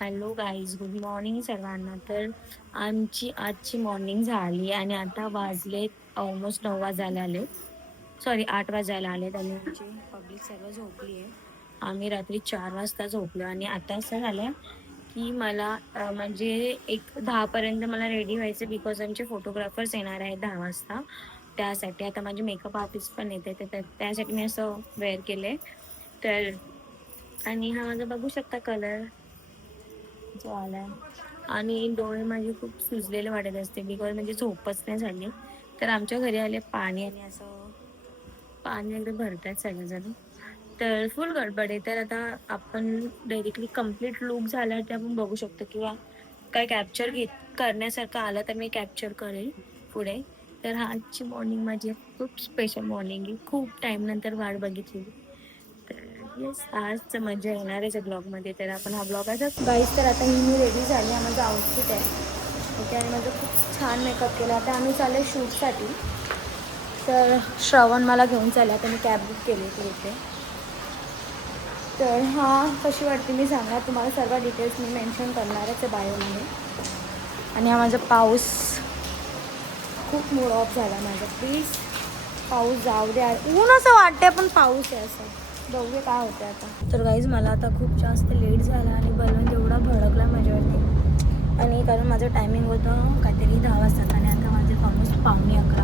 Hello guys, good morning सर्वांना. तर आमची आजची मॉर्निंग झाली आणि आता वाजले ऑलमोस्ट 9 वाजायला आले. सॉरी 8 वाजायला आलेत आणि आमची पब्लिक सर्व झोपली आहे. आम्ही रात्री 4 वाजता झोपलो आणि आता असं झालं की मला म्हणजे एक 10 पर्यंत मला रेडी व्हायचं बिकॉज आमचे फोटोग्राफर्स येणार आहेत 10 वाजता. त्यासाठी आता माझे मेकअप आर्टिस्ट पण येते तर त्यासाठी मी असं वेअर केले. तर आणि हा माझा बघू शकता कलर जो आलाय आणि डोळे माझे खूप सुजलेले वाटत असते बिकॉज म्हणजे झोपच नाही झाली. तर आमच्या घरी आले पाणी आणि असं पाणी वगैरे भरतायत सगळेजण. तर फुल गडबड आहे. तर आता आपण डायरेक्टली कम्प्लीट लुक झाला ते आपण बघू शकतो किंवा काय कॅप्चर करण्यासारखं आलं तर मी कॅप्चर करेल पुढे. तर हा आजची मॉर्निंग माझी खूप स्पेशल मॉर्निंग आहे. खूप टाइम नंतर वाट बघितली. तर येस, आज मजा येणारच आहे ब्लॉगमध्ये. तर आपण हा ब्लॉग असा गाईस. तर आता मी रेडी झाली. हा माझा आउटफिट आहे ओके आणि माझं खूप छान मेकअप केला. आता आम्ही चाललो आहे शूटसाठी. तर श्रवण मला घेऊन चालला. तर मी कॅब बुक केली होती इथे. तर कशी वाटते मी सांगा. तुम्हाला सर्व डिटेल्स मी मेन्शन करणारच आहे बायोमध्ये. आणि हा माझा पाऊस खूप मूड ऑफ झाला माझा. प्लीज पाऊस जाऊ द्या. ऊन असं वाटतंय पण पाऊस आहे असं. बघूया काय होतं आता. तर गाईज मला आता खूप जास्त लेट झाला आणि बलवंत एवढा भडकला माझ्यावरती. आणि कारण माझं टायमिंग होतं काहीतरी 10 वाजता आणि आता माझे ऑलमोस्ट 11:15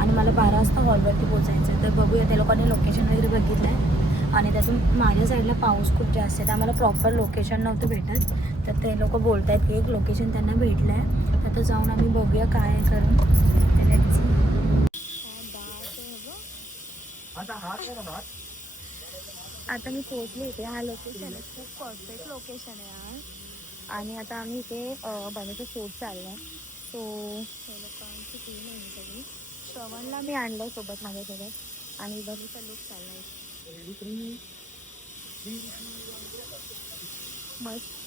आणि मला 12 वाजता हॉलवरती पोचायचं. तर बघूया. त्या लोकांनी लोकेशन वगैरे बघितलं आहे आणि त्यातून माझ्या साईडला पाऊस खूप जास्त आहे. तर आम्हाला प्रॉपर लोकेशन नव्हतं भेटत. तर ते लोक बोलत आहेत की एक लोकेशन त्यांना भेटलं आहे. तर जाऊन आम्ही बघूया काय करून. आता मी पोहोचले इथे. हा लोकेशन आहे खूप परफेक्ट लोकेशन आहे यार. आणि आता आम्ही इथे बनवतो शूट चालला आहे. सो हे लोकांची टीम आहे सगळी. श्रवणला मी आणलं सोबत माझ्यासोबत आणि बघूचा लुक चालला आहे मस्त.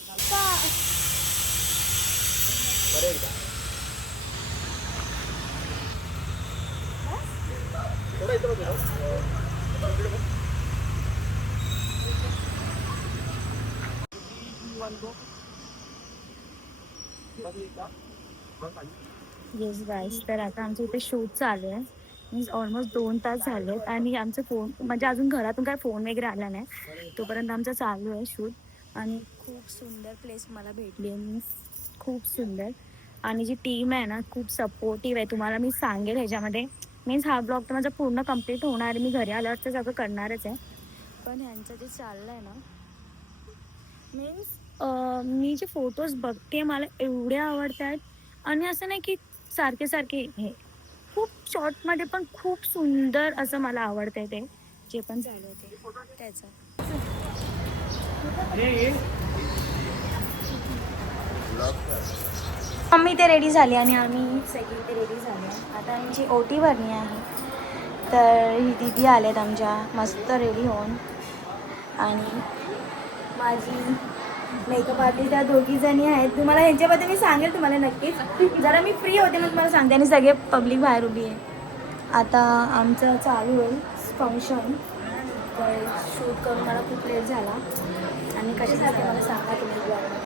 Yes guys. तर आता आमचं इथे शूट चालू आहे. मीन्स ऑलमोस्ट 2 तास झाले आणि आमचं फोन म्हणजे अजून घरातून काय फोन वगैरे आला नाही तोपर्यंत आमचं चालू आहे शूट. आणि खूप सुंदर प्लेस मला भेटली आहे. मीन्स खूप सुंदर. आणि जी टीम आहे ना खूप सपोर्टिव्ह आहे. तुम्हाला मी सांगेल ह्याच्यामध्ये. मीन्स हा ब्लॉग तर माझा पूर्ण कम्प्लीट होणार आहे. मी घरी आल्यावर तर सगळं करणारच आहे. पण ह्यांचं जे चाललं आहे ना मीन्स मी जे फोटोज बघते मला एवढे आवडतात. आणि असं नाही की सारखे सारखे हे खूप शॉर्टमध्ये पण खूप सुंदर असं मला आवडतंय ते जे पण झालं ते त्याचं. मम्मी ते रेडी झाली आणि आम्ही सगळी ते रेडी झाले. आता आमची ओटी भरणी आहे. तर ही दिदी आलेत आमच्या मस्त रेडी होऊन. आणि माझी मेकअप आर्टिस्ट त्या दोघीजणी आहेत. तुम्हाला ह्यांच्याबद्दल मी सांगेल तुम्हाला नक्कीच. जरा मी फ्री होते मग तुम्हाला सांगते. आणि सगळे पब्लिक बाहेर उभी आहे. आता आमचं चालू होईल फंक्शन. तर शूट करून मला खूप लेट झाला. आणि कशासाठी मला सांगा तुम्ही.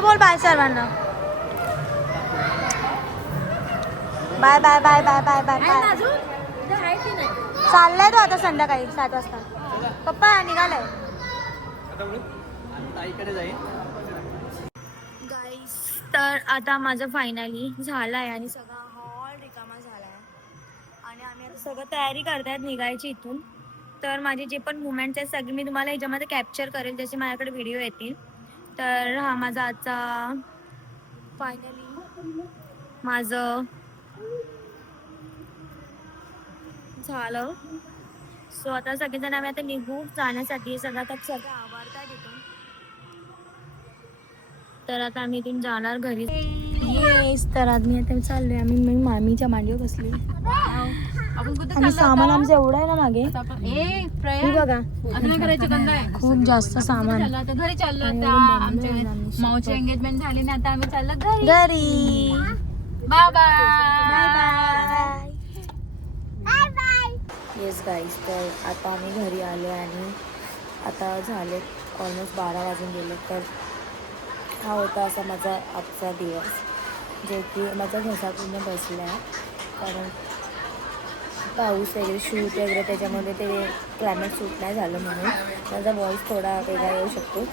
चलो बोल बाय सर्वांना. Bye bye bye bye bye bye bye. चाललाय तो आता संध्याकाळी 7 वाजता. पप्पा निघालाय. गाईस तर आता माझं फायनली झालंय आणि सगळा हॉल रिकामा झालाय आणि आम्ही आता सगळं तयारी करतायत निघायची इथून. तर माझे जे पण मुमेंट्स आहेत सगळे मी तुम्हाला ह्याच्यामध्ये कॅप्चर करेल जसे माझ्याकडे व्हिडिओ येतील. तर हा माझा आजचा फायनली माझं झालं. सो आता सगळेजण आम्ही आता निघू जाण्यासाठी. सगळं आता सगळं आवडतात इथून. तर आता आम्ही इथून जाणार घरी. येस तर आम्ही आता चाललोय. आम्ही मामीच्या मांडीवर बसली. आणि सामान आमचं एवढं आहे ना मागे. बघा खूप जास्त सामान. घरी चाललो. आमच्या मावची एंगेजमेंट झाली ना आता आम्ही चाललो घरी. Bye bye bye. Yes guys तर आता आम्ही घरी आलो आणि आता झाले ऑलमोस्ट 12 वाजून गेले. तर हा होता असा माझा आजचा दिवस जे की माझा घसा पूर्ण बसला आहे कारण पाऊस वगैरे शूट वगैरे त्याच्यामध्ये ते क्लायमेट सूट नाही झालं म्हणून माझा व्हॉईस थोडा वेगळा येऊ शकतो.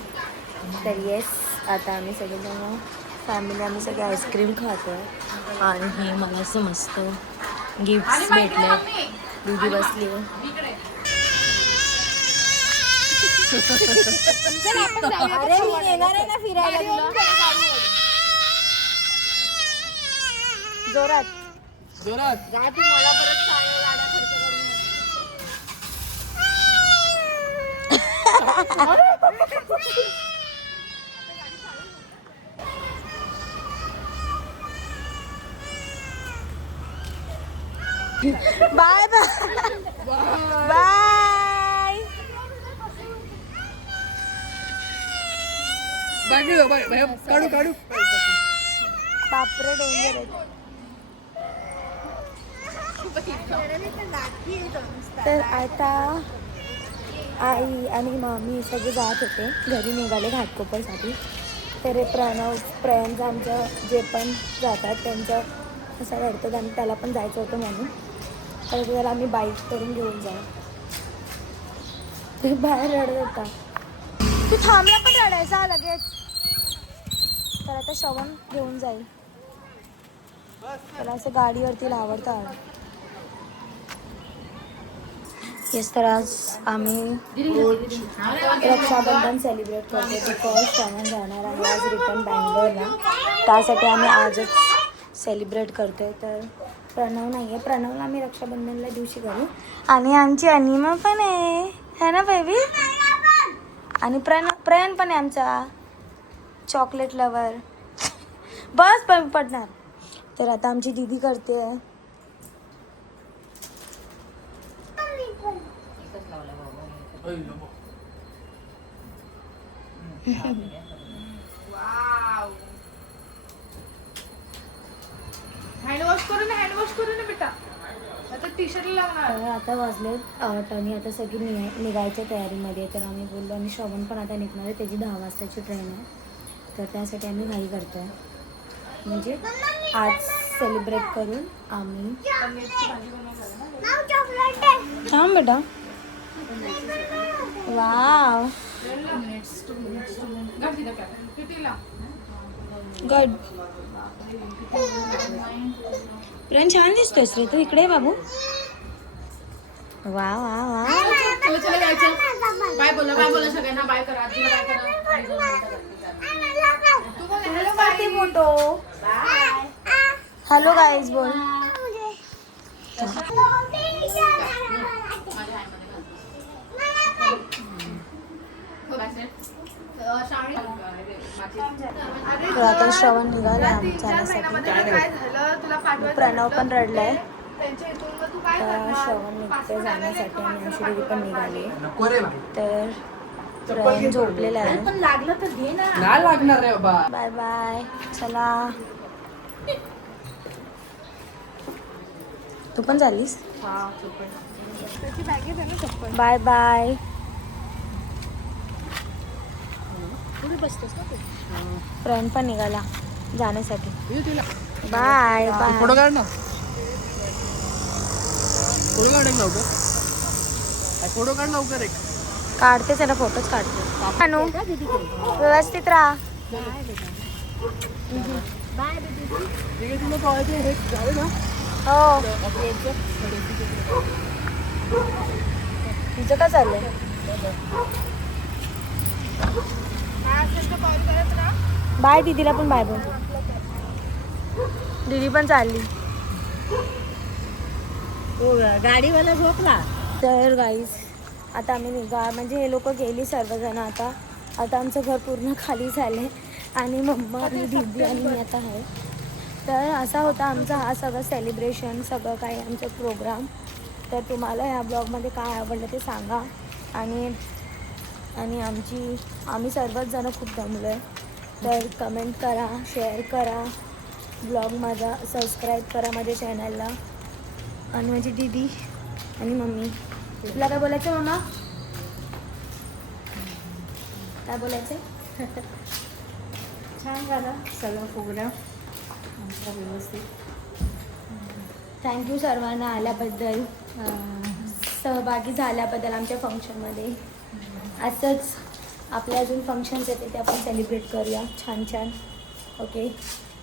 तर येस आता आम्ही सगळेजण फॅमिली आम्ही सगळे आईस्क्रीम खातो आहे आणि हे मला असं मस्त गिफ्ट्स भेटले. दीदी बसली आहे. अरे मी येणार आहे ना फिरायला जोरात जोरात जा तू मला परत बाय बाय बाय. काढू काढू बापरे डेंजर आहे. तर आता आई आणि मामी सगळे जात होते घरी निघाले घाटकोपरसाठी. तर प्रयांचं आमचं जे पण जातात त्यांचं असं रडतात आणि त्याला पण जायचं होतं म्हणून तर त्याला आम्ही बाईक करून घेऊन जाऊ. ते बाहेर रडत होता. तू थांबला पण रडायचा लगेच. तर आता श्रवण घेऊन जाईल. त्याला असं गाडीवरती आवडतं. येस तर आज आम्ही रक्षाबंधन सेलिब्रेट करतो. बिकॉज श्रवण जाणार आहे आज रिटर्न बँगलोरला. त्यासाठी आम्ही आजच सेलिब्रेट करतो आहे. तर प्रणव नाही आहे. प्रणवला आम्ही रक्षाबंधनला दिवशी करू. आणि आमची अनिमा पण आहे ना बेबी. आणि प्रयाण पण आहे आमचा चॉकलेट लवर. बस पडणार. तर आता आमची दीदी करते आहे. हँडवॉश करू ना बेटा. आता टी शर्ट लावणार. आता वाजले 8 आणि आता सगळी निघायच्या तयारीमध्ये. तर आम्ही बोललो आणि श्रवण पण आता निघणार आहे. त्याची 10 वाजताची ट्रेन आहे. तर त्यासाठी आम्ही घाई करतो आहे. म्हणजे आज सेलिब्रेट करून आम्ही थांब बेटा. Wow good. प्रण छान दिसतोयस रे तू. इकडे बाबू. वा वा वा. बाय बोला सगळ्यांना. बाय करा. आजीला बाय करा. फोटो. हॅलो गाईज बोल. तर आता श्रवण निघाला जाण्यासाठी. प्रणव पण रडलाय. तर श्रवण निघते जाण्यासाठी आणि अंशुदेवी पण निघाली. तर प्रण झोपलेला आहे. Bye bye. चला तू पण झालीस. Bye bye. फ्रेंड पण निघाला जाण्यासाठी. Bye bye. फोटो काढ ना. फोटो काढ एक लवकर. फोटो काढ लवकर एक. काढतेच आहे ना, फोटोच काढते. अनु व्यवस्थित राहा. ठीक आहे, तुला कळायचं हे झालं ना हो. अपलोडचं. तुझं काय चाललंय? बाय दीदीला पण बाय बोल. दीदी पण चालली. गाडीवाला झोपला. तर गाईज आता आम्ही म्हणजे हे लोक गेली सर्वजण. आता आमचं घर पूर्ण खाली झालं आणि मम्मा आणि दीदी आणि मी आता आहे. तर असा होता आमचा हा सगळं सेलिब्रेशन, सगळं काही आमचं प्रोग्राम. तर तुम्हाला ह्या ब्लॉगमध्ये काय आवडलं ते सांगा. आणि आम्ही सर्वच जण खूप दमलो आहे. तर कमेंट करा, शेअर करा, ब्लॉग माझा सबस्क्राईब करा माझ्या चॅनलला. आणि माझी दीदी आणि मम्मी. तुला काय बोलायचं मम्मा? काय बोलायचं? छान झालं सगळं प्रोग्राम आमचा व्यवस्थित. थँक्यू सर्वांना आल्याबद्दल, सहभागी झाल्याबद्दल आमच्या फंक्शनमध्ये. असंच आपले अजून फंक्शन्स येते ते आपण सेलिब्रेट करूया छान छान. ओके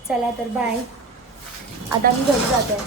चला तर बाय. आता मी घरी जातो.